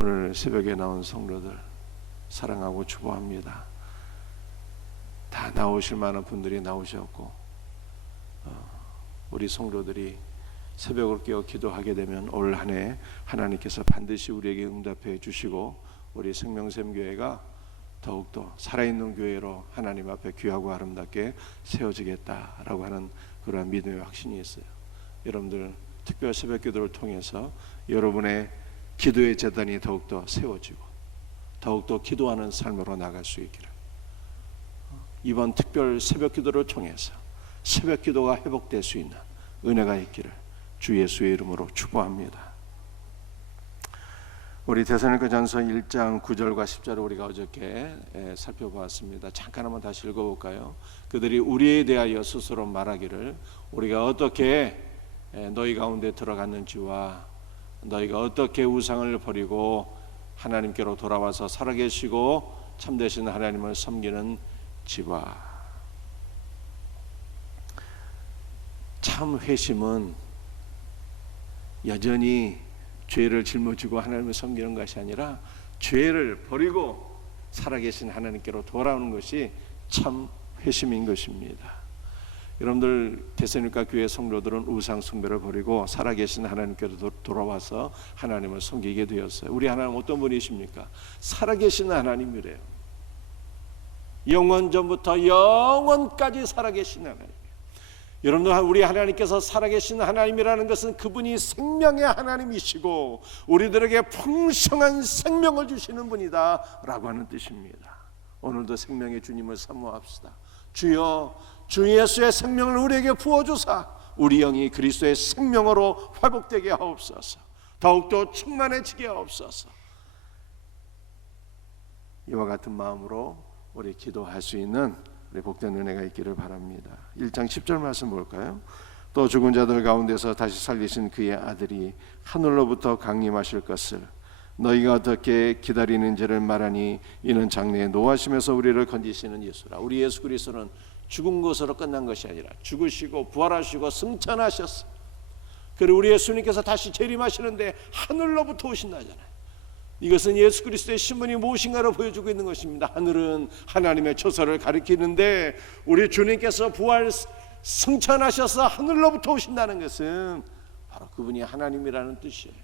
오늘 새벽에 나온 성도들 사랑하고 축복합니다. 다 나오실 만한 분들이 나오셨고, 우리 성도들이 새벽을 깨어 기도하게 되면 올 한 해 하나님께서 반드시 우리에게 응답해 주시고, 우리 생명샘교회가 더욱더 살아있는 교회로 하나님 앞에 귀하고 아름답게 세워지겠다라고 하는 그러한 믿음의 확신이 있어요. 여러분들 특별 새벽 기도를 통해서 여러분의 기도의 제단이 더욱더 세워지고 더욱더 기도하는 삶으로 나갈 수 있기를, 이번 특별 새벽 기도를 통해서 새벽 기도가 회복될 수 있는 은혜가 있기를 주 예수의 이름으로 축복합니다. 우리 데살로니가전서 1장 9절과 10절을 우리가 어저께 살펴보았습니다. 잠깐 한번 다시 읽어볼까요? 그들이 우리에 대하여 스스로 말하기를 우리가 어떻게 너희 가운데 들어갔는지와 너희가 어떻게 우상을 버리고 하나님께로 돌아와서 살아계시고 참되신 하나님을 섬기는 지와. 참 회심은 여전히 죄를 짊어지고 하나님을 섬기는 것이 아니라 죄를 버리고 살아계신 하나님께로 돌아오는 것이 참 회심인 것입니다. 여러분들 데살로니가 교회 성도들은 우상 숭배를 버리고 살아계신 하나님께로 돌아와서 하나님을 섬기게 되었어요. 우리 하나님 어떤 분이십니까? 살아계신 하나님이래요. 영원 전부터 영원까지 살아계신 하나님. 여러분들, 우리 하나님께서 살아계신 하나님이라는 것은 그분이 생명의 하나님이시고 우리들에게 풍성한 생명을 주시는 분이다 라고 하는 뜻입니다. 오늘도 생명의 주님을 사모합시다. 주여, 주 예수의 생명을 우리에게 부어주사 우리 영이 그리스도의 생명으로 회복되게 하옵소서. 더욱더 충만해지게 하옵소서. 이와 같은 마음으로 우리 기도할 수 있는 우리 복된 은혜가 있기를 바랍니다. 1장 10절 말씀 볼까요? 또 죽은 자들 가운데서 다시 살리신 그의 아들이 하늘로부터 강림하실 것을 너희가 어떻게 기다리는지를 말하니 이는 장래에 노하심에서 우리를 건지시는 예수라. 우리 예수 그리스도는 죽은 것으로 끝난 것이 아니라 죽으시고 부활하시고 승천하셨어. 그리고 우리 예수님께서 다시 재림하시는데 하늘로부터 오신다잖아요. 이것은 예수 그리스도의 신분이 무엇인가를 보여주고 있는 것입니다. 하늘은 하나님의 처소를 가리키는데 우리 주님께서 부활 승천하셔서 하늘로부터 오신다는 것은 바로 그분이 하나님이라는 뜻이에요.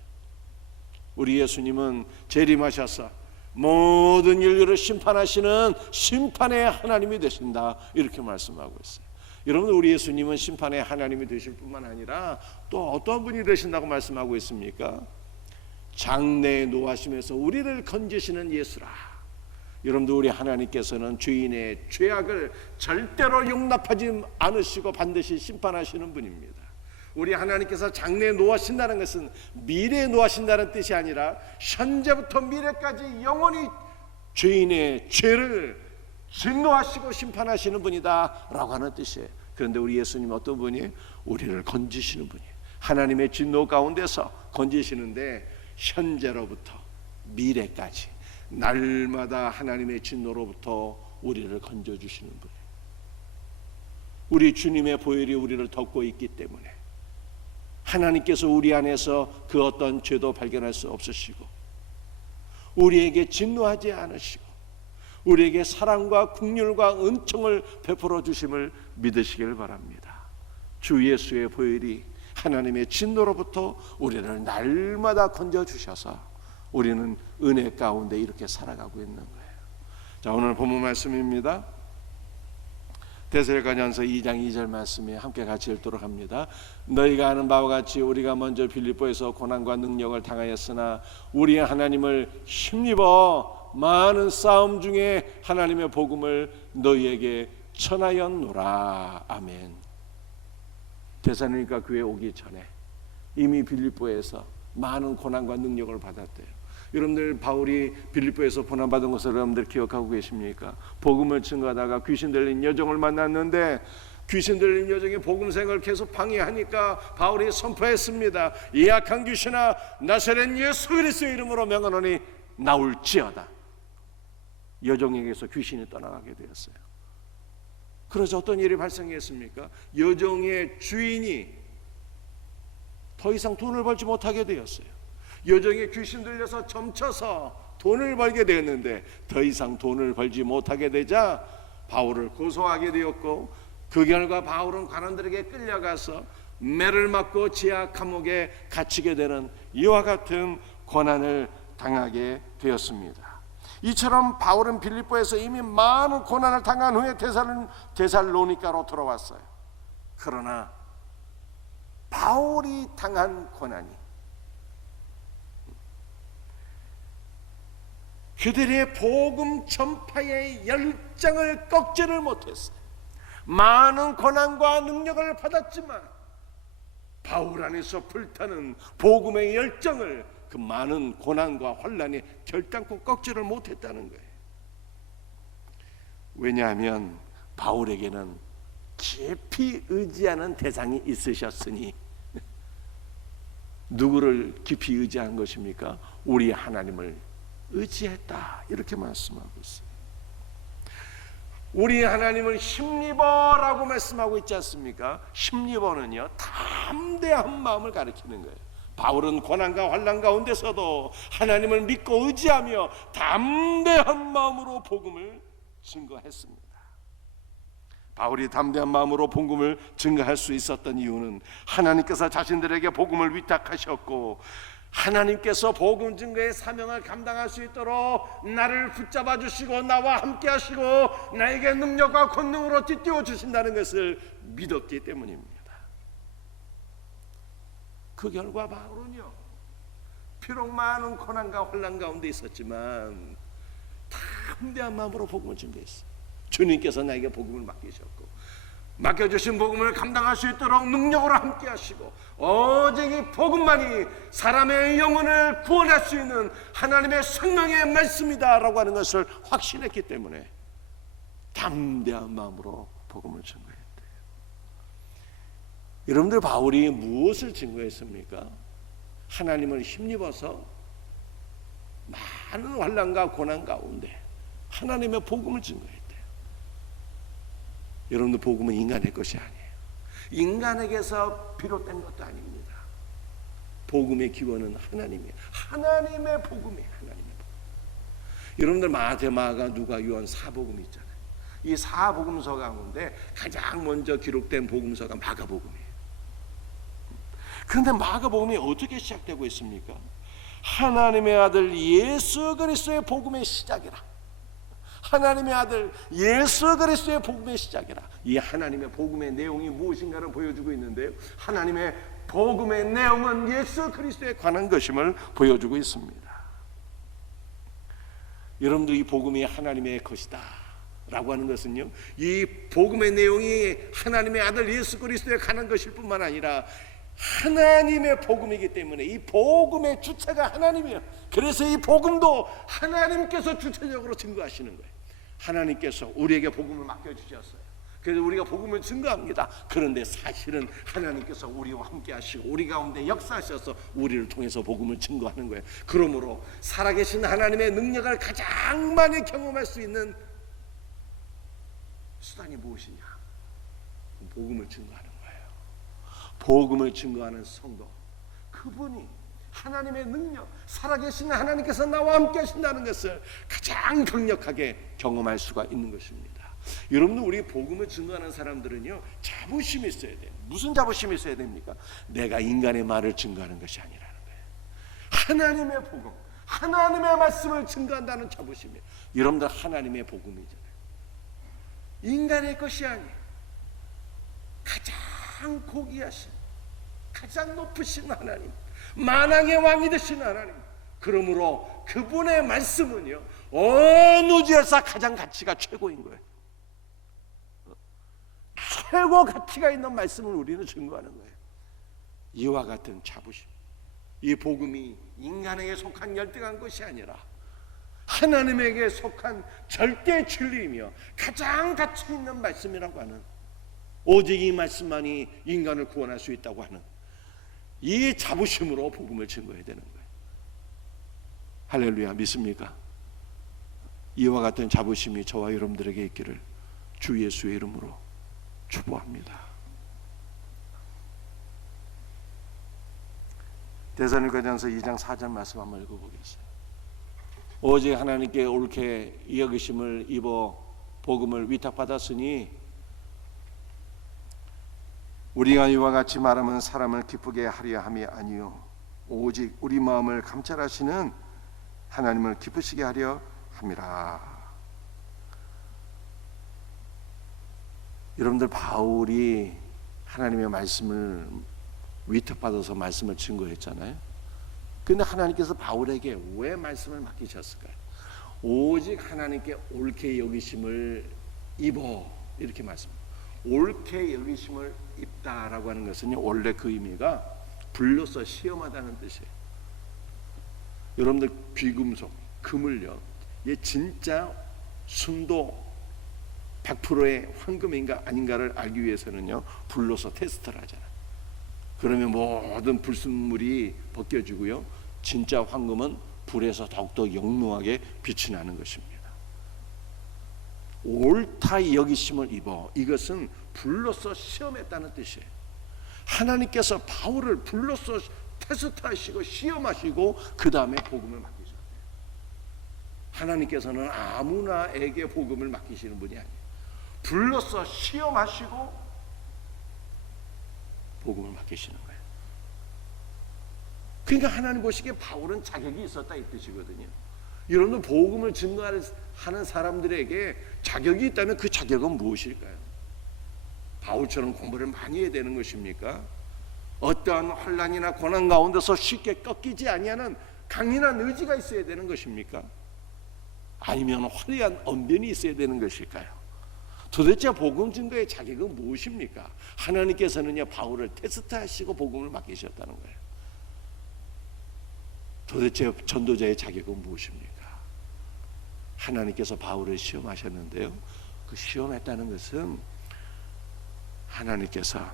우리 예수님은 재림하셔서 모든 인류를 심판하시는 심판의 하나님이 되신다, 이렇게 말씀하고 있어요. 여러분, 우리 예수님은 심판의 하나님이 되실 뿐만 아니라 또 어떤 분이 되신다고 말씀하고 있습니까? 장래에 노하심에서 우리를 건지시는 예수라. 여러분들, 우리 하나님께서는 죄인의 죄악을 절대로 용납하지 않으시고 반드시 심판하시는 분입니다. 우리 하나님께서 장래에 노하신다는 것은 미래에 노하신다는 뜻이 아니라 현재부터 미래까지 영원히 죄인의 죄를 진노하시고 심판하시는 분이다 라고 하는 뜻이에요. 그런데 우리 예수님은 어떤 분이에요? 우리를 건지시는 분이에요. 하나님의 진노 가운데서 건지시는데 현재로부터 미래까지 날마다 하나님의 진노로부터 우리를 건져주시는 분이에요. 우리 주님의 보혈이 우리를 덮고 있기 때문에 하나님께서 우리 안에서 그 어떤 죄도 발견할 수 없으시고 우리에게 진노하지 않으시고 우리에게 사랑과 긍휼과 은총을 베풀어 주심을 믿으시길 바랍니다. 주 예수의 보혈이 하나님의 진노로부터 우리를 날마다 건져주셔서 우리는 은혜 가운데 이렇게 살아가고 있는 거예요. 자, 오늘 본문 말씀입니다. 데살로니가전서 2장 2절 말씀에 함께 같이 읽도록 합니다. 너희가 아는 바와 같이 우리가 먼저 빌립보에서 고난과 능력을 당하였으나 우리 하나님을 힘입어 많은 싸움 중에 하나님의 복음을 너희에게 전하였노라. 아멘. 데살로니가 교회 오기 전에 이미 빌립보에서 많은 고난과 능력을 받았대요. 여러분들, 바울이 빌립보에서 고난받은 것을 여러분들 기억하고 계십니까? 복음을 증거하다가 귀신 들린 여종을 만났는데 귀신 들린 여종이 복음 생을 계속 방해하니까 바울이 선포했습니다. 이 악한 귀신아, 나사렛 예수 그리스도의 이름으로 명하노니 나올지어다. 여종에게서 귀신이 떠나가게 되었어요. 그래서 어떤 일이 발생했습니까? 여종의 주인이 더 이상 돈을 벌지 못하게 되었어요. 여정에 귀신 들려서 점쳐서 돈을 벌게 되었는데 더 이상 돈을 벌지 못하게 되자 바울을 고소하게 되었고, 그 결과 바울은 관원들에게 끌려가서 매를 맞고 지하 감옥에 갇히게 되는 이와 같은 고난을 당하게 되었습니다. 이처럼 바울은 빌립보에서 이미 많은 고난을 당한 후에 데살로니가로 돌아왔어요. 그러나 바울이 당한 고난이 그들의 복음 전파의 열정을 꺾지를 못했어요. 많은 고난과 능력을 받았지만 바울 안에서 불타는 복음의 열정을 그 많은 고난과 환난이 결단코 꺾지를 못했다는 거예요. 왜냐하면 바울에게는 깊이 의지하는 대상이 있으셨으니. 누구를 깊이 의지한 것입니까? 우리 하나님을 의지했다, 이렇게 말씀하고 있어요. 우리 하나님은 힘입어라고 말씀하고 있지 않습니까? 힘입어는요, 담대한 마음을 가리키는 거예요. 바울은 고난과 환난 가운데서도 하나님을 믿고 의지하며 담대한 마음으로 복음을 증거했습니다. 바울이 담대한 마음으로 복음을 증거할 수 있었던 이유는 하나님께서 자신들에게 복음을 위탁하셨고, 하나님께서 복음 증거의 사명을 감당할 수 있도록 나를 붙잡아 주시고 나와 함께 하시고 나에게 능력과 권능으로 띠띠워 주신다는 것을 믿었기 때문입니다. 그 결과 바울은요, 비록 많은 고난과 환난 가운데 있었지만 담대한 마음으로 복음을 증거했어요. 주님께서 나에게 복음을 맡기셨고, 맡겨주신 복음을 감당할 수 있도록 능력으로 함께 하시고, 오직 이 복음만이 사람의 영혼을 구원할 수 있는 하나님의 생명의 말씀이다 라고 하는 것을 확신했기 때문에 담대한 마음으로 복음을 증거했대요. 여러분들, 바울이 무엇을 증거했습니까? 하나님을 힘입어서 많은 환난과 고난 가운데 하나님의 복음을 증거했대요. 여러분들, 복음은 인간의 것이 아니에요. 인간에게서 비롯된 것도 아닙니다. 복음의 기원은 하나님이에요. 하나님의 복음이에요. 하나님의 복음. 여러분들, 마태, 마가, 누가, 요한 사복음이 있잖아요. 이 사복음서 가운데 가장 먼저 기록된 복음서가 마가복음이에요. 그런데 마가복음이 어떻게 시작되고 있습니까? 하나님의 아들 예수 그리스도의 복음의 시작이라. 하나님의 아들 예수 그리스도의 복음의 시작이라. 이 하나님의 복음의 내용이 무엇인가를 보여주고 있는데요, 하나님의 복음의 내용은 예수 그리스도에 관한 것임을 보여주고 있습니다. 여러분들, 이 복음이 하나님의 것이다 라고 하는 것은요, 이 복음의 내용이 하나님의 아들 예수 그리스도에 관한 것일 뿐만 아니라 하나님의 복음이기 때문에 이 복음의 주체가 하나님이에요. 그래서 이 복음도 하나님께서 주체적으로 증거하시는 거예요. 하나님께서 우리에게 복음을 맡겨주셨어요. 그래서 우리가 복음을 증거합니다. 그런데 사실은 하나님께서 우리와 함께 하시고 우리 가운데 역사하셔서 우리를 통해서 복음을 증거하는 거예요. 그러므로 살아계신 하나님의 능력을 가장 많이 경험할 수 있는 수단이 무엇이냐? 복음을 증거하는 거예요. 복음을 증거하는 성도, 그분이 하나님의 능력, 살아계신 하나님께서 나와 함께 하신다는 것을 가장 강력하게 경험할 수가 있는 것입니다. 여러분들, 우리 복음을 증거하는 사람들은요, 자부심이 있어야 돼요. 무슨 자부심이 있어야 됩니까? 내가 인간의 말을 증거하는 것이 아니라는 거예요. 하나님의 복음, 하나님의 말씀을 증거한다는 자부심이에요. 여러분들, 하나님의 복음이잖아요. 인간의 것이 아니에요. 가장 고귀하신, 가장 높으신 하나님, 만왕의 왕이 되신 하나님, 그러므로 그분의 말씀은요, 온 우주에서 가장 가치가 최고인 거예요. 최고 가치가 있는 말씀을 우리는 증거하는 거예요. 이와 같은 자부심, 이 복음이 인간에게 속한 열등한 것이 아니라 하나님에게 속한 절대 진리이며 가장 가치 있는 말씀이라고 하는, 오직 이 말씀만이 인간을 구원할 수 있다고 하는 이 자부심으로 복음을 증거해야 되는 거예요. 할렐루야, 믿습니까? 이와 같은 자부심이 저와 여러분들에게 있기를 주 예수의 이름으로 축복합니다. 데살로니가전서 2장 4절 말씀 한번 읽어보겠어요. 오직 하나님께 옳게 여기심을 입어 복음을 위탁받았으니 우리가 이와 같이 말하면 사람을 기쁘게 하려 함이 아니요 오직 우리 마음을 감찰하시는 하나님을 기쁘시게 하려 함이라. 여러분들, 바울이 하나님의 말씀을 위탁받아서 말씀을 증거했잖아요. 그런데 하나님께서 바울에게 왜 말씀을 맡기셨을까요? 오직 하나님께 옳게 여기심을 입어, 이렇게 말씀합니다. 옳게 여기심을 입다라고 하는 것은 원래 그 의미가 불로서 시험하다는 뜻이에요. 여러분들, 귀금속, 금을요, 얘 진짜 순도 100%의 황금인가 아닌가를 알기 위해서는요, 불로서 테스트를 하잖아요. 그러면 모든 불순물이 벗겨지고요, 진짜 황금은 불에서 더욱더 영롱하게 빛이 나는 것입니다. 옳다 여기심을 입어, 이것은 불로서 시험했다는 뜻이에요. 하나님께서 바울을 불로서 테스트하시고 시험하시고 그 다음에 복음을 맡기셨대요. 하나님께서는 아무나에게 복음을 맡기시는 분이 아니에요. 불로서 시험하시고 복음을 맡기시는 거예요. 그러니까 하나님 보시기에 바울은 자격이 있었다 이 뜻이거든요. 여러분, 복음을 증거하는 사람들에게 자격이 있다면 그 자격은 무엇일까요? 바울처럼 공부를 많이 해야 되는 것입니까? 어떠한 환난이나 고난 가운데서 쉽게 꺾이지 아니하는 강인한 의지가 있어야 되는 것입니까? 아니면 화려한 언변이 있어야 되는 것일까요? 도대체 복음 증거의 자격은 무엇입니까? 하나님께서는요, 바울을 테스트하시고 복음을 맡기셨다는 거예요. 도대체 전도자의 자격은 무엇입니까? 하나님께서 바울을 시험하셨는데요, 그 시험했다는 것은 하나님께서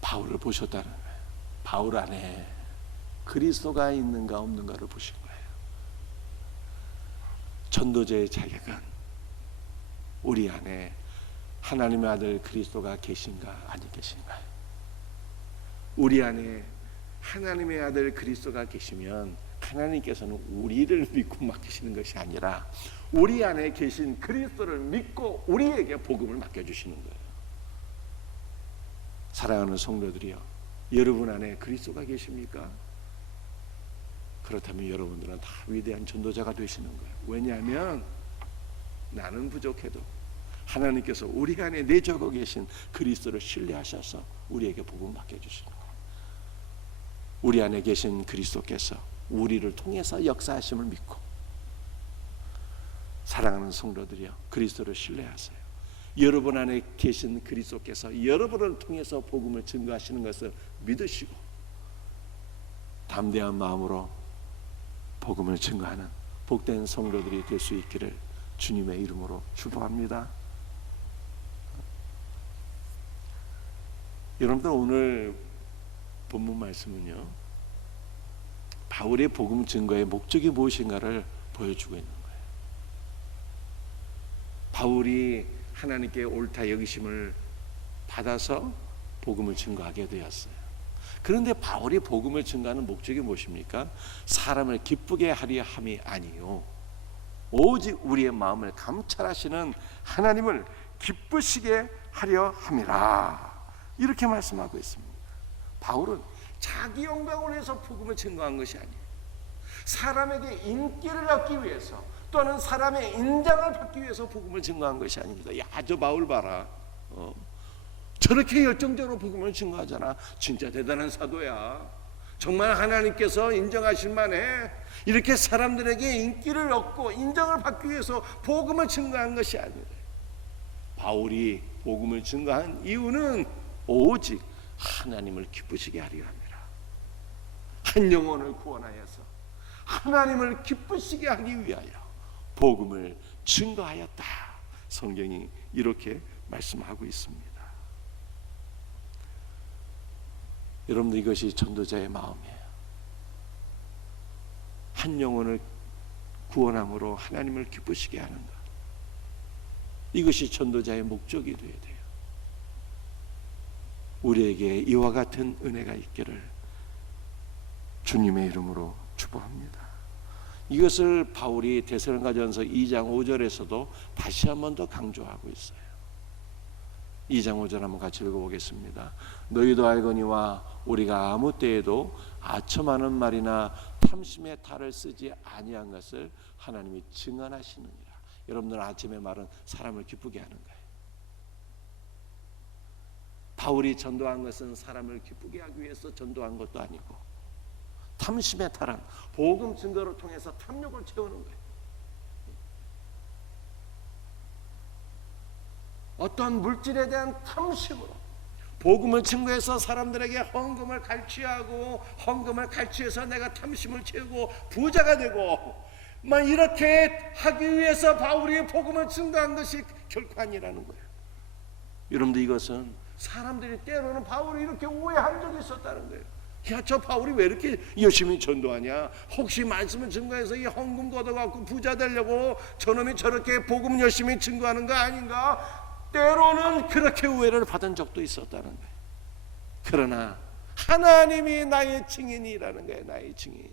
바울을 보셨다는 거예요. 바울 안에 그리스도가 있는가 없는가를 보신 거예요. 전도자의 자격은 우리 안에 하나님의 아들 그리스도가 계신가 아니 계신가. 우리 안에 하나님의 아들 그리스도가 계시면 하나님께서는 우리를 믿고 맡기시는 것이 아니라 우리 안에 계신 그리스도를 믿고 우리에게 복음을 맡겨주시는 거예요. 사랑하는 성도들이여, 여러분 안에 그리스도가 계십니까? 그렇다면 여러분들은 다 위대한 전도자가 되시는 거예요. 왜냐하면 나는 부족해도 하나님께서 우리 안에 내적어 계신 그리스도를 신뢰하셔서 우리에게 복음 맡겨주시는 거예요. 우리 안에 계신 그리스도께서 우리를 통해서 역사하심을 믿고, 사랑하는 성도들이여, 그리스도를 신뢰하세요. 여러분 안에 계신 그리스도께서 여러분을 통해서 복음을 증거하시는 것을 믿으시고 담대한 마음으로 복음을 증거하는 복된 성도들이 될 수 있기를 주님의 이름으로 축복합니다. 여러분들, 오늘 본문 말씀은요, 바울의 복음 증거의 목적이 무엇인가를 보여주고 있는 거예요. 바울이 하나님께 옳다 여기심을 받아서 복음을 증거하게 되었어요. 그런데 바울이 복음을 증거하는 목적이 무엇입니까? 사람을 기쁘게 하려 함이 아니요 오직 우리의 마음을 감찰하시는 하나님을 기쁘시게 하려 함이라, 이렇게 말씀하고 있습니다. 바울은 자기 영광을 위해서 복음을 증거한 것이 아니에요. 사람에게 인기를 얻기 위해서 또는 사람의 인정을 받기 위해서 복음을 증거한 것이 아닙니다. 야, 저 바울 봐라, 저렇게 열정적으로 복음을 증거하잖아. 진짜 대단한 사도야. 정말 하나님께서 인정하실 만해. 이렇게 사람들에게 인기를 얻고 인정을 받기 위해서 복음을 증거한 것이 아니에요. 바울이 복음을 증거한 이유는 오직 하나님을 기쁘시게 하려 합니다. 한 영혼을 구원하여서 하나님을 기쁘시게 하기 위하여 복음을 증거하였다. 성경이 이렇게 말씀하고 있습니다. 여러분들, 이것이 전도자의 마음이에요. 한 영혼을 구원함으로 하나님을 기쁘시게 하는 것, 이것이 전도자의 목적이 되어야 돼요. 우리에게 이와 같은 은혜가 있기를 주님의 이름으로 축복합니다. 이것을 바울이 데살로니가전서 2장 5절에서도 다시 한 번 더 강조하고 있어요. 2장 5절 한번 같이 읽어보겠습니다. 너희도 알거니와 우리가 아무 때에도 아첨하는 말이나 탐심의 탈을 쓰지 아니한 것을 하나님이 증언하시느니라. 여러분들 아첨의 말은 사람을 기쁘게 하는 거예요. 바울이 전도한 것은 사람을 기쁘게 하기 위해서 전도한 것도 아니고, 탐심의 탈은 복음 증거를 통해서 탐욕을 채우는 거예요. 어떤 물질에 대한 탐심으로 복음을 증거해서 사람들에게 헌금을 갈취하고, 헌금을 갈취해서 내가 탐심을 채우고 부자가 되고, 이렇게 하기 위해서 바울이 복음을 증거한 것이 결코 아니라는 거예요. 여러분들, 이것은 사람들이 때로는 바울이 이렇게 오해한 적이 있었다는 거예요. 야, 저 바울이 왜 이렇게 열심히 전도하냐? 혹시 말씀을 증거해서 이 헌금 걷어갖고 부자 되려고 저놈이 저렇게 복음 열심히 증거하는 거 아닌가? 때로는 그렇게 오해를 받은 적도 있었다는 거예요. 그러나 하나님이 나의 증인이라는 거예요. 나의 증인.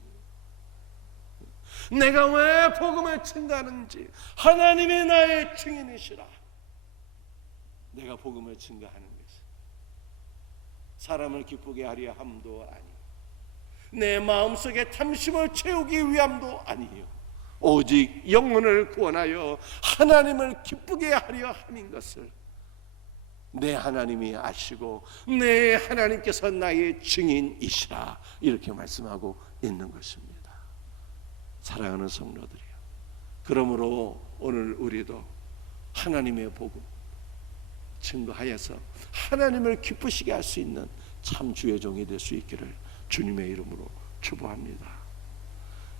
내가 왜 복음을 증거하는지 하나님이 나의 증인이시라. 내가 복음을 증거하는 것이 사람을 기쁘게 하려 함도 아니요, 내 마음속에 탐심을 채우기 위함도 아니요, 오직 영혼을 구원하여 하나님을 기쁘게 하려 함인 것을 내 하나님이 아시고 내 하나님께서 나의 증인이시라, 이렇게 말씀하고 있는 것입니다. 사랑하는 성도들이요, 그러므로 오늘 우리도 하나님의 복음 증거하여서 하나님을 기쁘시게 할 수 있는 참 주의 종이 될 수 있기를 주님의 이름으로 축복합니다.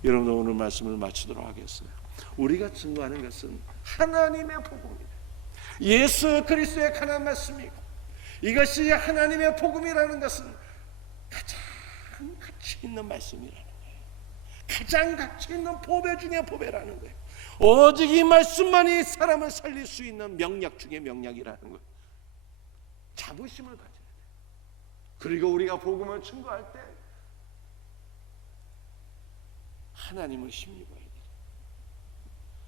여러분들, 오늘 말씀을 마치도록 하겠어요. 우리가 증거하는 것은 하나님의 복음입니다. 예수 그리스도의 가난 말씀이고, 이것이 하나님의 복음이라는 것은 가장 가치 있는 말씀이라는 거예요. 가장 가치 있는 보배 중에 보배라는 거예요. 오직 이 말씀만이 사람을 살릴 수 있는 명약 중에 명약이라는 거예요. 자부심을 가져야 돼요. 그리고 우리가 복음을 증거할 때 하나님을 힘입어야 돼요.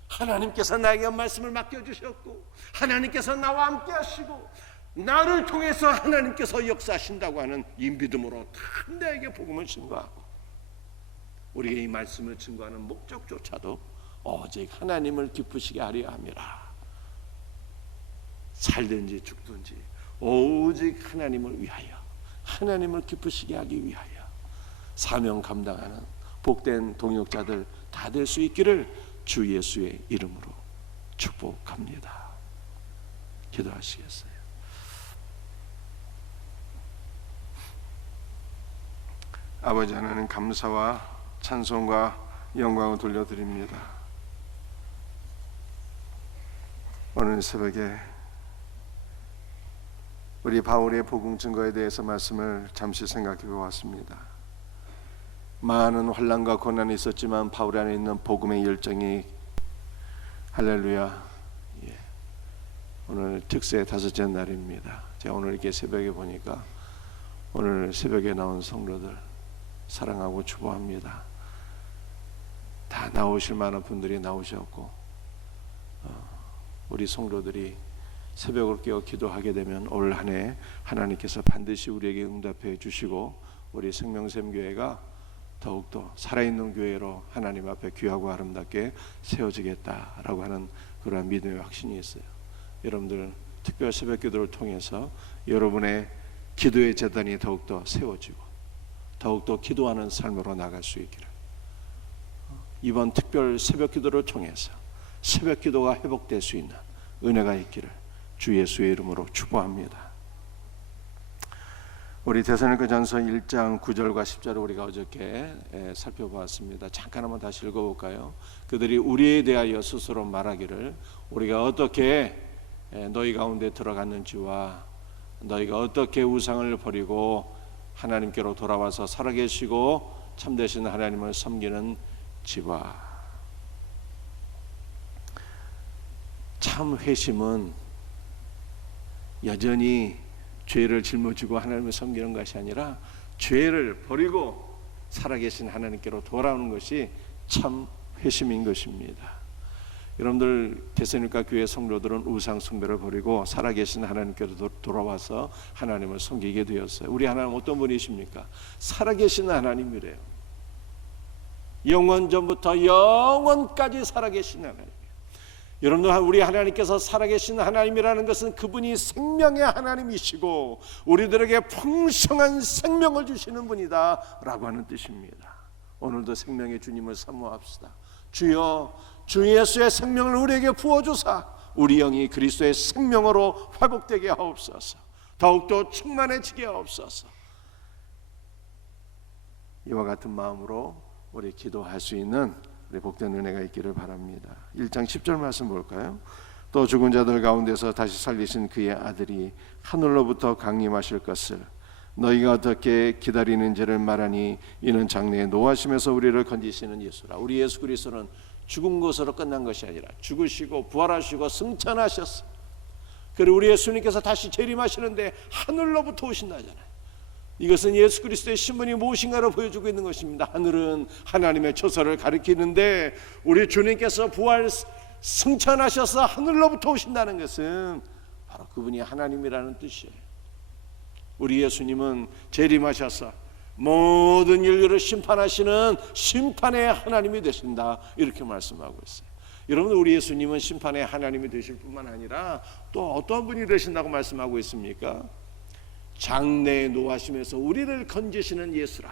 하나님께서 나에게 말씀을 맡겨주셨고, 하나님께서 나와 함께 하시고, 나를 통해서 하나님께서 역사하신다고 하는 이 믿음으로 나에게 복음을 증거하고, 우리가 이 말씀을 증거하는 목적조차도 오직 하나님을 기쁘시게 하려 함이라. 살든지 죽든지 오직 하나님을 위하여, 하나님을 기쁘시게 하기 위하여 사명 감당하는 복된 동역자들 다 될 수 있기를 주 예수의 이름으로 축복합니다. 기도하시겠어요? 아버지 하나님, 감사와 찬송과 영광을 돌려드립니다. 오늘 새벽에 우리 바울의 복음 증거에 대해서 말씀을 잠시 생각해 보았습니다. 많은 환난과 고난이 있었지만 바울 안에 있는 복음의 열정이, 할렐루야, 오늘 특세 5째 날입니다. 제가 오늘 이렇게 새벽에 보니까 오늘 새벽에 나온 성도들 사랑하고 축복합니다. 다 나오실 만한 분들이 나오셨고, 우리 성도들이 새벽을 깨어 기도하게 되면 올 한 해 하나님께서 반드시 우리에게 응답해 주시고, 우리 생명샘교회가 더욱더 살아있는 교회로 하나님 앞에 귀하고 아름답게 세워지겠다라고 하는 그러한 믿음의 확신이 있어요. 여러분들 특별 새벽 기도를 통해서 여러분의 기도의 재단이 더욱더 세워지고 더욱더 기도하는 삶으로 나갈 수 있기를, 이번 특별 새벽 기도를 통해서 새벽 기도가 회복될 수 있는 은혜가 있기를 주 예수의 이름으로 축복합니다. 우리 데살로니가전서 1장 9절과 10절을 우리가 어저께 살펴보았습니다. 잠깐 한번 다시 읽어볼까요? 그들이 우리에 대하여 스스로 말하기를, 우리가 어떻게 너희 가운데 들어갔는지와 너희가 어떻게 우상을 버리고 하나님께로 돌아와서 살아계시고 참되신 하나님을 섬기는 지와. 참 회심은 여전히 죄를 짊어지고 하나님을 섬기는 것이 아니라 죄를 버리고 살아계신 하나님께로 돌아오는 것이 참 회심인 것입니다. 여러분들 데살로니가 교회 성도들은 우상 숭배를 버리고 살아계신 하나님께로 돌아와서 하나님을 섬기게 되었어요. 우리 하나님 어떤 분이십니까? 살아계신 하나님이래요. 영원 전부터 영원까지 살아계신 하나님. 여러분들, 우리 하나님께서 살아계신 하나님이라는 것은 그분이 생명의 하나님이시고 우리들에게 풍성한 생명을 주시는 분이다 라고 하는 뜻입니다. 오늘도 생명의 주님을 사모합시다. 주여, 주 예수의 생명을 우리에게 부어주사 우리 영이 그리스도의 생명으로 회복되게 하옵소서. 더욱더 충만해지게 하옵소서. 이와 같은 마음으로 우리 기도할 수 있는 우리 복된 은혜가 있기를 바랍니다. 1장 10절 말씀 볼까요? 또 죽은 자들 가운데서 다시 살리신 그의 아들이 하늘로부터 강림하실 것을 너희가 어떻게 기다리는지를 말하니 이는 장래에 노하심에서 우리를 건지시는 예수라. 우리 예수 그리스도는 죽은 것으로 끝난 것이 아니라 죽으시고 부활하시고 승천하셨어. 그리고 우리 예수님께서 다시 재림하시는데 하늘로부터 오신다잖아요. 이것은 예수 그리스도의 신분이 무엇인가를 보여주고 있는 것입니다. 하늘은 하나님의 처소를 가리키는데 우리 주님께서 부활 승천하셔서 하늘로부터 오신다는 것은 바로 그분이 하나님이라는 뜻이에요. 우리 예수님은 재림하셔서 모든 인류를 심판하시는 심판의 하나님이 되신다 이렇게 말씀하고 있어요. 여러분, 우리 예수님은 심판의 하나님이 되실 뿐만 아니라 또 어떤 분이 되신다고 말씀하고 있습니까? 장래에 노하심에서 우리를 건지시는 예수라.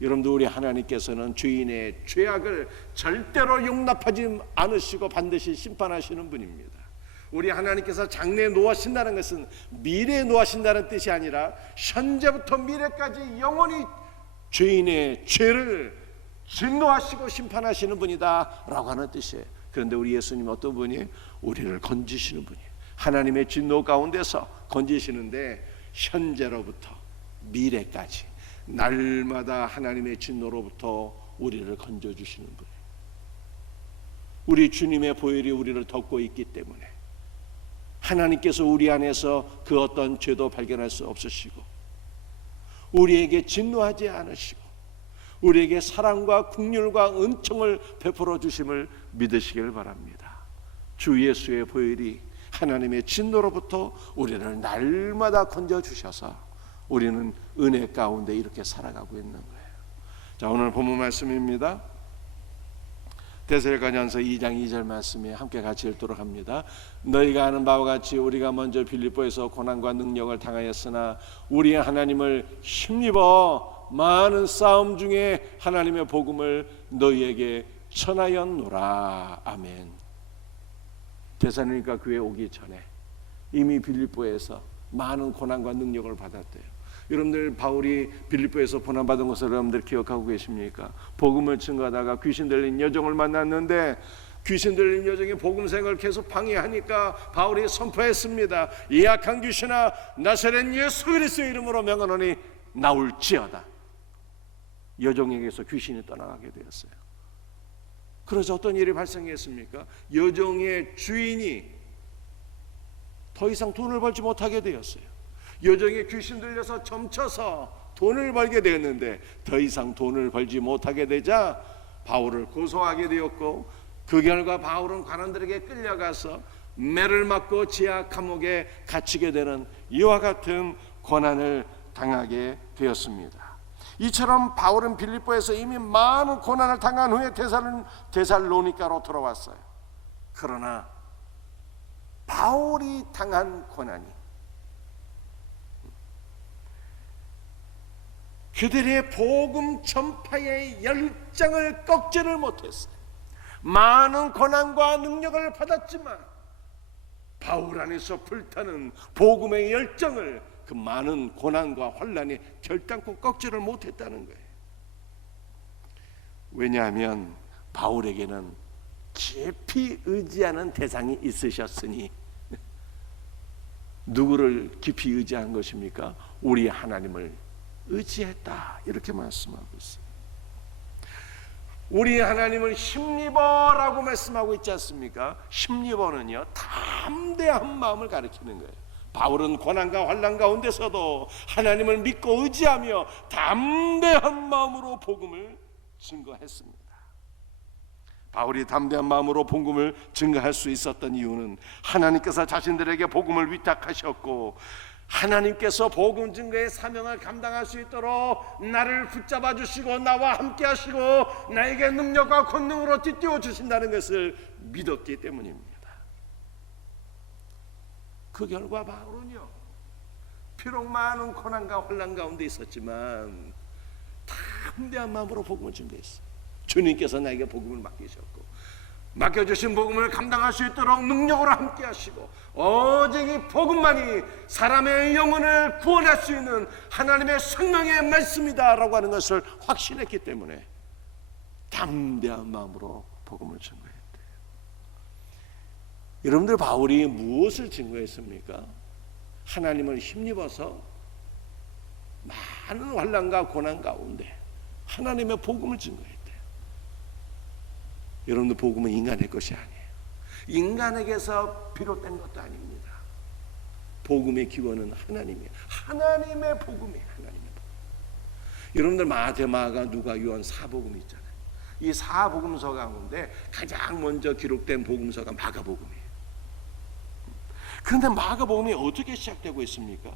여러분들, 우리 하나님께서는 죄인의 죄악을 절대로 용납하지 않으시고 반드시 심판하시는 분입니다. 우리 하나님께서 장래에 노하신다는 것은 미래에 노하신다는 뜻이 아니라 현재부터 미래까지 영원히 죄인의 죄를 진노하시고 심판하시는 분이다 라고 하는 뜻이에요. 그런데 우리 예수님은 어떤 분이에요? 우리를 건지시는 분이에요. 하나님의 진노 가운데서 건지시는데 현재로부터 미래까지 날마다 하나님의 진노로부터 우리를 건져주시는 분이에요. 우리 주님의 보혈이 우리를 덮고 있기 때문에 하나님께서 우리 안에서 그 어떤 죄도 발견할 수 없으시고 우리에게 진노하지 않으시고 우리에게 사랑과 긍휼과 은총을 베풀어 주심을 믿으시길 바랍니다. 주 예수의 보혈이 하나님의 진노로부터 우리를 날마다 건져주셔서 우리는 은혜 가운데 이렇게 살아가고 있는 거예요. 자, 오늘 본문 말씀입니다. 데살로니가전서 2장 2절 말씀에 함께 같이 읽도록 합니다. 너희가 아는 바와 같이 우리가 먼저 빌립보에서 고난과 능력을 당하였으나 우리 하나님을 힘입어 많은 싸움 중에 하나님의 복음을 너희에게 전하였노라. 아멘. 데살로니가 교회에 오기 전에 이미 빌립보에서 많은 고난과 능력을 받았대요. 여러분들, 바울이 빌립보에서 고난받은 것을 여러분들 기억하고 계십니까? 복음을 증거하다가 귀신 들린 여종을 만났는데 귀신 들린 여종이 복음생을 계속 방해하니까 바울이 선포했습니다. 이 악한 귀신아, 나사렛 예수 그리스도의 이름으로 명하노니 나올지어다. 여종에게서 귀신이 떠나가게 되었어요. 그래서 어떤 일이 발생했습니까? 여종의 주인이 더 이상 돈을 벌지 못하게 되었어요. 여종이 귀신 들려서 점쳐서 돈을 벌게 되었는데 더 이상 돈을 벌지 못하게 되자 바울을 고소하게 되었고 그 결과 바울은 관원들에게 끌려가서 매를 맞고 지하 감옥에 갇히게 되는 이와 같은 고난을 당하게 되었습니다. 이처럼 바울은 빌립보에서 이미 많은 고난을 당한 후에 데살로니가로 돌아왔어요. 그러나 바울이 당한 고난이 그들의 복음 전파의 열정을 꺾지를 못했어요. 많은 고난과 능력을 받았지만 바울 안에서 불타는 복음의 열정을 그 많은 고난과 환난이 결단코 꺾지를 못했다는 거예요. 왜냐하면 바울에게는 깊이 의지하는 대상이 있으셨으니. 누구를 깊이 의지한 것입니까? 우리 하나님을 의지했다 이렇게 말씀하고 있어요. 우리 하나님을 힘입어라고 말씀하고 있지 않습니까? 힘입어는요 담대한 마음을 가리키는 거예요. 바울은 고난과 환난 가운데서도 하나님을 믿고 의지하며 담대한 마음으로 복음을 증거했습니다. 바울이 담대한 마음으로 복음을 증거할 수 있었던 이유는 하나님께서 자신들에게 복음을 위탁하셨고 하나님께서 복음 증거의 사명을 감당할 수 있도록 나를 붙잡아 주시고 나와 함께 하시고 나에게 능력과 권능으로 띠띠워 주신다는 것을 믿었기 때문입니다. 그 결과 바울은요, 비록 많은 고난과 혼란 가운데 있었지만 담대한 마음으로 복음을 증거했어요. 주님께서 나에게 복음을 맡기셨고 맡겨주신 복음을 감당할 수 있도록 능력으로 함께 하시고 오직 이 복음만이 사람의 영혼을 구원할 수 있는 하나님의 생명의 말씀이다라고 하는 것을 확신했기 때문에 담대한 마음으로 복음을 증거했대요. 여러분들, 바울이 무엇을 증거했습니까? 하나님을 힘입어서 많은 환난과 고난 가운데 하나님의 복음을 증거했대요. 여러분들, 복음은 인간의 것이 아니에요. 인간에게서 비롯된 것도 아닙니다. 복음의 기원은 하나님이에요. 하나님의 복음이에요. 하나님의 복음. 여러분들, 마태, 마가, 누가, 요한 사복음이 있잖아요. 이 사복음서 가운데 가장 먼저 기록된 복음서가 마가복음이에요. 그런데 마가복음이 어떻게 시작되고 있습니까?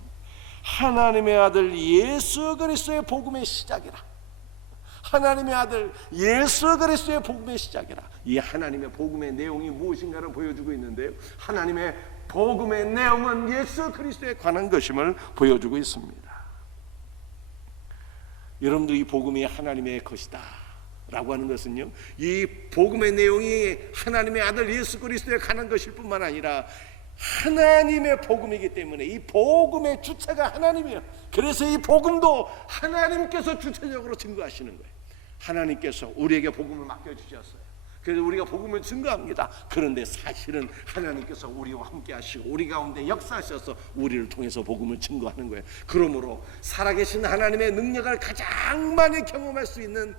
하나님의 아들 예수 그리스도의 복음의 시작이라. 하나님의 아들 예수 그리스도의 복음의 시작이라. 이 하나님의 복음의 내용이 무엇인가를 보여주고 있는데요, 하나님의 복음의 내용은 예수 그리스도에 관한 것임을 보여주고 있습니다. 여러분들, 이 복음이 하나님의 것이다 라고 하는 것은요, 이 복음의 내용이 하나님의 아들 예수 그리스도에 관한 것일 뿐만 아니라 하나님의 복음이기 때문에 이 복음의 주체가 하나님이에요. 그래서 이 복음도 하나님께서 주체적으로 증거하시는 거예요. 하나님께서 우리에게 복음을 맡겨주셨어요. 그래서 우리가 복음을 증거합니다. 그런데 사실은 하나님께서 우리와 함께 하시고 우리 가운데 역사하셔서 우리를 통해서 복음을 증거하는 거예요. 그러므로 살아계신 하나님의 능력을 가장 많이 경험할 수 있는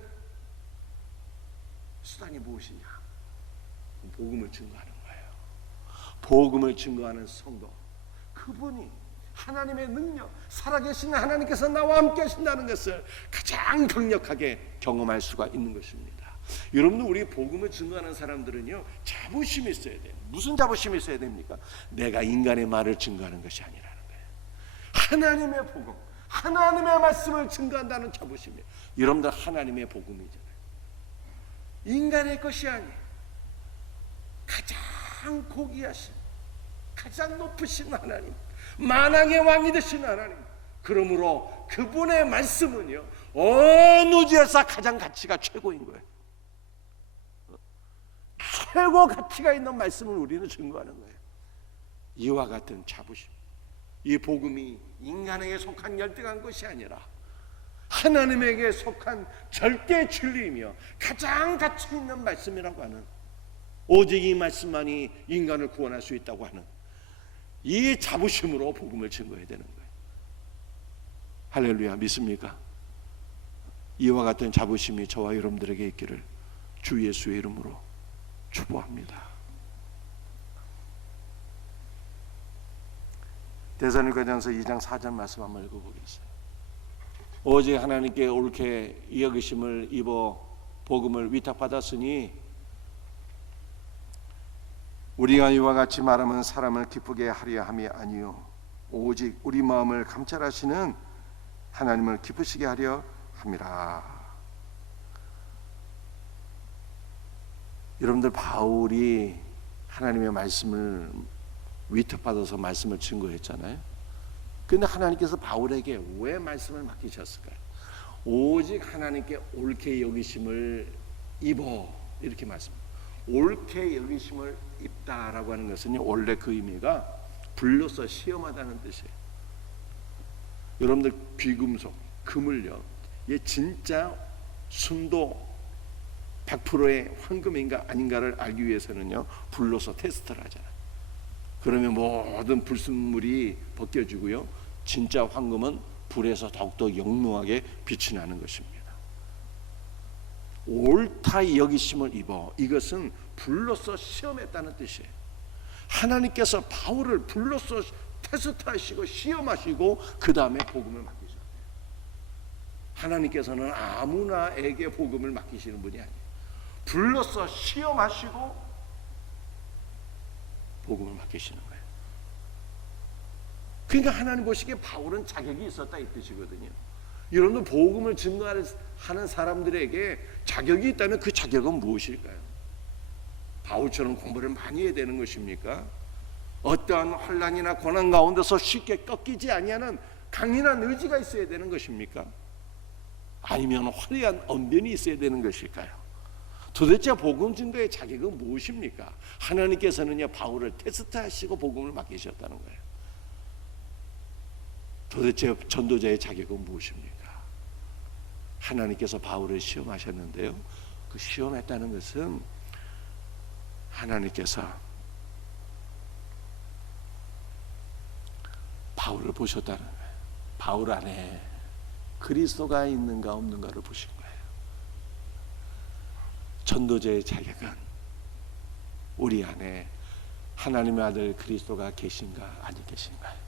수단이 무엇이냐? 복음을 증거하는 거예요. 복음을 증거하는 성도, 그분이 하나님의 능력, 살아계신 하나님께서 나와 함께 하신다는 것을 가장 강력하게 경험할 수가 있는 것입니다. 여러분들, 우리 복음을 증거하는 사람들은요, 자부심이 있어야 돼요. 무슨 자부심이 있어야 됩니까? 내가 인간의 말을 증거하는 것이 아니라는 거예요. 하나님의 복음, 하나님의 말씀을 증거한다는 자부심이에요. 여러분들, 하나님의 복음이잖아요. 인간의 것이 아니에요. 가장 고귀하신, 가장 높으신 하나님, 만왕의 왕이 되신 하나님, 그러므로 그분의 말씀은요, 어느 우주에서 가장 가치가 최고인 거예요. 최고 가치가 있는 말씀을 우리는 증거하는 거예요. 이와 같은 자부심, 이 복음이 인간에게 속한 열등한 것이 아니라 하나님에게 속한 절대 진리이며 가장 가치 있는 말씀이라고 하는, 오직 이 말씀만이 인간을 구원할 수 있다고 하는 이 자부심으로 복음을 증거해야 되는 거예요. 할렐루야, 믿습니까? 이와 같은 자부심이 저와 여러분들에게 있기를 주 예수의 이름으로 축복합니다. 데살로니가전서 2장 4절 말씀 한번 읽어보겠어요. 오직 하나님께 옳게 여기심을 입어 복음을 위탁받았으니 우리가 이와 같이 말하면 사람을 기쁘게 하려 함이 아니요 오직 우리 마음을 감찰하시는 하나님을 기쁘시게 하려 함이라. 여러분들, 바울이 하나님의 말씀을 위탁받아서 말씀을 증거했잖아요. 그런데 하나님께서 바울에게 왜 말씀을 맡기셨을까요? 오직 하나님께 옳게 여기심을 입어, 이렇게 말씀합니다. 옳게 여기심을 입다라고 하는 것은요, 원래 그 의미가 불로서 시험하다는 뜻이에요. 여러분들, 귀금속, 금을요, 얘 진짜 순도 100%의 황금인가 아닌가를 알기 위해서는요, 불로서 테스트를 하잖아요. 그러면 모든 불순물이 벗겨지고요, 진짜 황금은 불에서 더욱더 영롱하게 빛이 나는 것입니다. 옳다 여기심을 입어, 이것은 불로서 시험했다는 뜻이에요. 하나님께서 바울을 불로서 테스트하시고 시험하시고 그 다음에 복음을 맡기셨대요. 하나님께서는 아무나에게 복음을 맡기시는 분이 아니에요. 불러서 시험하시고 복음을 맡기시는 거예요. 그러니까 하나님 보시기에 바울은 자격이 있었다 이 뜻이거든요. 여러분들 복음을 증거하는 사람들에게 자격이 있다면 그 자격은 무엇일까요? 바울처럼 공부를 많이 해야 되는 것입니까? 어떠한 환난이나 고난 가운데서 쉽게 꺾이지 아니하는 강인한 의지가 있어야 되는 것입니까? 아니면 화려한 언변이 있어야 되는 것일까요? 도대체 복음 증거의 자격은 무엇입니까? 하나님께서는요 바울을 테스트하시고 복음을 맡기셨다는 거예요. 도대체 전도자의 자격은 무엇입니까? 하나님께서 바울을 시험하셨는데요, 그 시험했다는 것은 하나님께서 바울을 보셨다는 거예요. 바울 안에 그리스도가 있는가 없는가를 보신 거예요. 전도자의 자격은 우리 안에 하나님의 아들 그리스도가 계신가 아니 계신가요?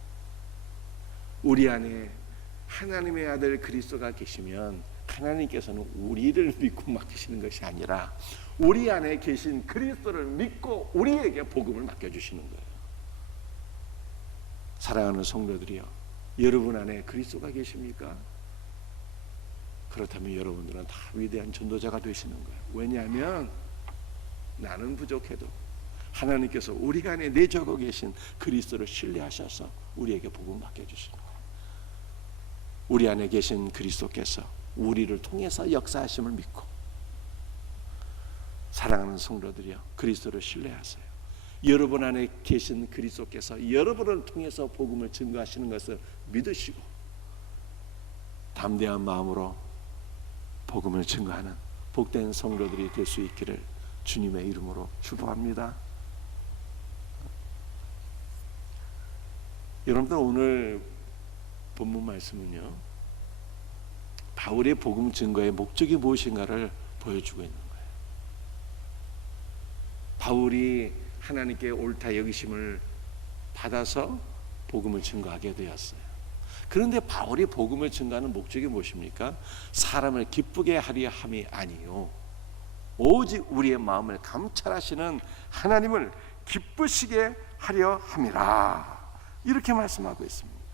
우리 안에 하나님의 아들 그리스도가 계시면 하나님께서는 우리를 믿고 맡기시는 것이 아니라 우리 안에 계신 그리스도를 믿고 우리에게 복음을 맡겨주시는 거예요. 사랑하는 성도들이여, 여러분 안에 그리스도가 계십니까? 그렇다면 여러분들은 다 위대한 전도자가 되시는 거예요. 왜냐하면 나는 부족해도 하나님께서 우리 안에 내적어 계신 그리스도를 신뢰하셔서 우리에게 복음 맡겨주시는 거예요. 우리 안에 계신 그리스도께서 우리를 통해서 역사하심을 믿고, 사랑하는 성도들이여, 그리스도를 신뢰하세요. 여러분 안에 계신 그리스도께서 여러분을 통해서 복음을 증거하시는 것을 믿으시고 담대한 마음으로 복음을 증거하는 복된 성도들이 될 수 있기를 주님의 이름으로 축복합니다. 여러분들 오늘 본문 말씀은요, 바울의 복음 증거의 목적이 무엇인가를 보여주고 있는 거예요. 바울이 하나님께 옳다 여기심을 받아서 복음을 증거하게 되었어요. 그런데 바울이 복음을 증거하는 목적이 무엇입니까? 사람을 기쁘게 하려 함이 아니요, 오직 우리의 마음을 감찰하시는 하나님을 기쁘시게 하려 함이라, 이렇게 말씀하고 있습니다.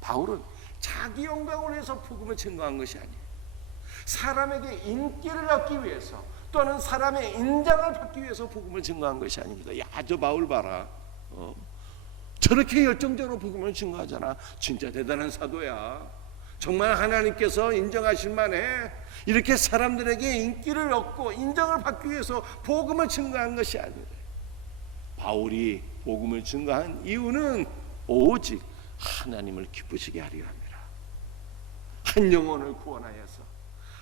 바울은 자기 영광을 위해서 복음을 증거한 것이 아니에요. 사람에게 인기를 얻기 위해서 또는 사람의 인정을 받기 위해서 복음을 증거한 것이 아닙니다. 야, 저 바울 봐라, 저렇게 열정적으로 복음을 증거하잖아. 진짜 대단한 사도야. 정말 하나님께서 인정하실 만해. 이렇게 사람들에게 인기를 얻고 인정을 받기 위해서 복음을 증거한 것이 아니에요. 바울이 복음을 증거한 이유는 오직 하나님을 기쁘시게 하려 합니다. 한 영혼을 구원하여서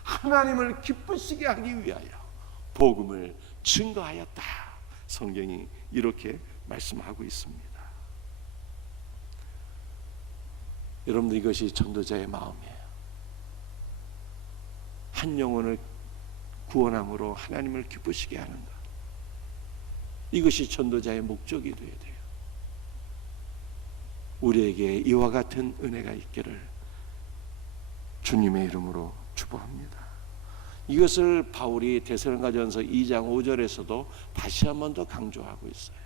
하나님을 기쁘시게 하기 위하여 복음을 증거하였다. 성경이 이렇게 말씀하고 있습니다. 여러분들, 이것이 전도자의 마음이에요. 한 영혼을 구원함으로 하나님을 기쁘시게 하는 것, 이것이 전도자의 목적이 되어야 돼요. 우리에게 이와 같은 은혜가 있기를 주님의 이름으로 축복합니다. 이것을 바울이 데살로니가전서 2장 5절에서도 다시 한 번 더 강조하고 있어요.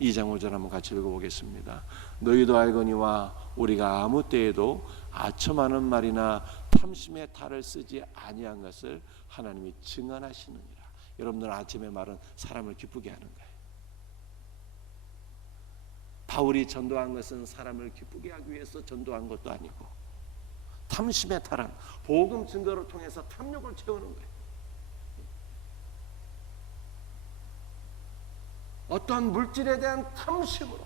2장 5절 한번 같이 읽어보겠습니다. 너희도 알거니와 우리가 아무 때에도 아첨하는 말이나 탐심의 탈을 쓰지 아니한 것을 하나님이 증언하시느니라. 여러분들, 아첨의 말은 사람을 기쁘게 하는 거예요. 바울이 전도한 것은 사람을 기쁘게 하기 위해서 전도한 것도 아니고, 탐심의 탈은 복음 증거를 통해서 탐욕을 채우는 거예요. 어떤 물질에 대한 탐심으로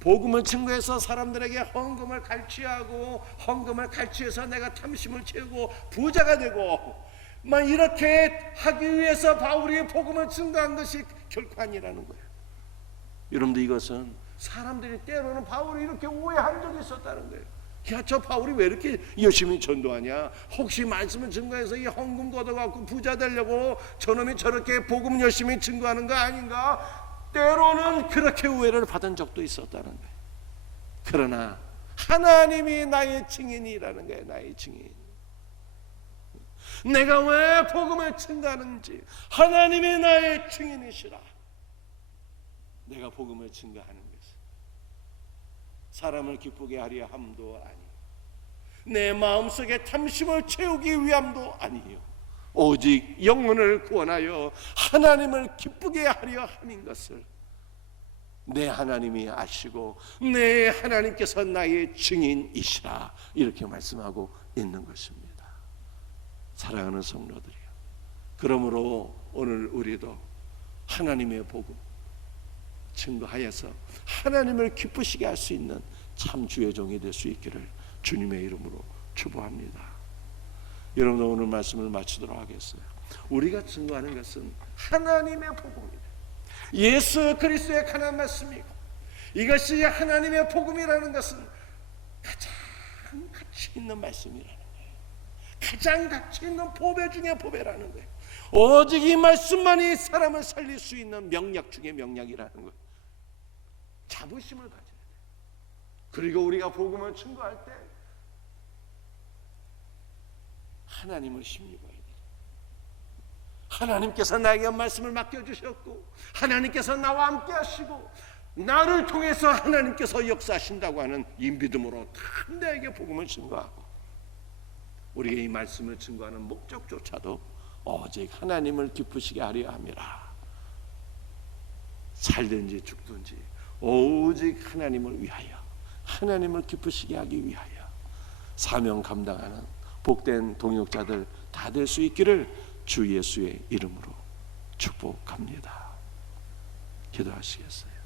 복음을 증거해서 사람들에게 헌금을 갈취하고 헌금을 갈취해서 내가 탐심을 채우고 부자가 되고 막 이렇게 하기 위해서 바울이 복음을 증거한 것이 결코 아니라는 거예요. 여러분들, 이것은 사람들이 때로는 바울이 이렇게 오해한 적이 있었다는 거예요. 야, 저 바울이 왜 이렇게 열심히 전도하냐? 혹시 말씀을 증거해서 이 헌금 걷어갖고 부자 되려고 저놈이 저렇게 복음 열심히 증거하는 거 아닌가? 때로는 그렇게 오해를 받은 적도 있었다는 거예요. 그러나 하나님이 나의 증인이라는 거예요. 나의 증인. 내가 왜 복음을 증거하는지 하나님이 나의 증인이시라. 내가 복음을 증거하는 것은 사람을 기쁘게 하려 함도 아니요, 내 마음속에 탐심을 채우기 위함도 아니요, 오직 영혼을 구원하여 하나님을 기쁘게 하려 함인 것을 내 하나님이 아시고 내 하나님께서 나의 증인이시라, 이렇게 말씀하고 있는 것입니다. 사랑하는 성도들이요, 그러므로 오늘 우리도 하나님의 복음 증거하여서 하나님을 기쁘시게 할 수 있는 참 주의 종이 될 수 있기를 주님의 이름으로 축복합니다. 여러분, 오늘 말씀을 마치도록 하겠어요. 우리가 증거하는 것은 하나님의 복음입니다. 예수 그리스도의 가난 말씀이고, 이것이 하나님의 복음이라는 것은 가장 가치 있는 말씀이라는 거예요. 가장 가치 있는 보배 중에 보배라는 거예요. 오직 이 말씀만이 사람을 살릴 수 있는 명약 중에 명약이라는 거예요. 자부심을 가져야 돼요. 그리고 우리가 복음을 증거할 때 하나님을 힘입어야 돼요. 하나님께서 나에게 말씀을 맡겨주셨고, 하나님께서 나와 함께 하시고, 나를 통해서 하나님께서 역사하신다고 하는 이 믿음으로 담대하게 복음을 증거하고, 우리가 이 말씀을 증거하는 목적조차도 오직 하나님을 기쁘시게 하려 함이라. 살든지 죽든지 오직 하나님을 위하여, 하나님을 기쁘시게 하기 위하여 사명 감당하는 복된 동역자들 다 될 수 있기를 주 예수의 이름으로 축복합니다. 기도하시겠어요?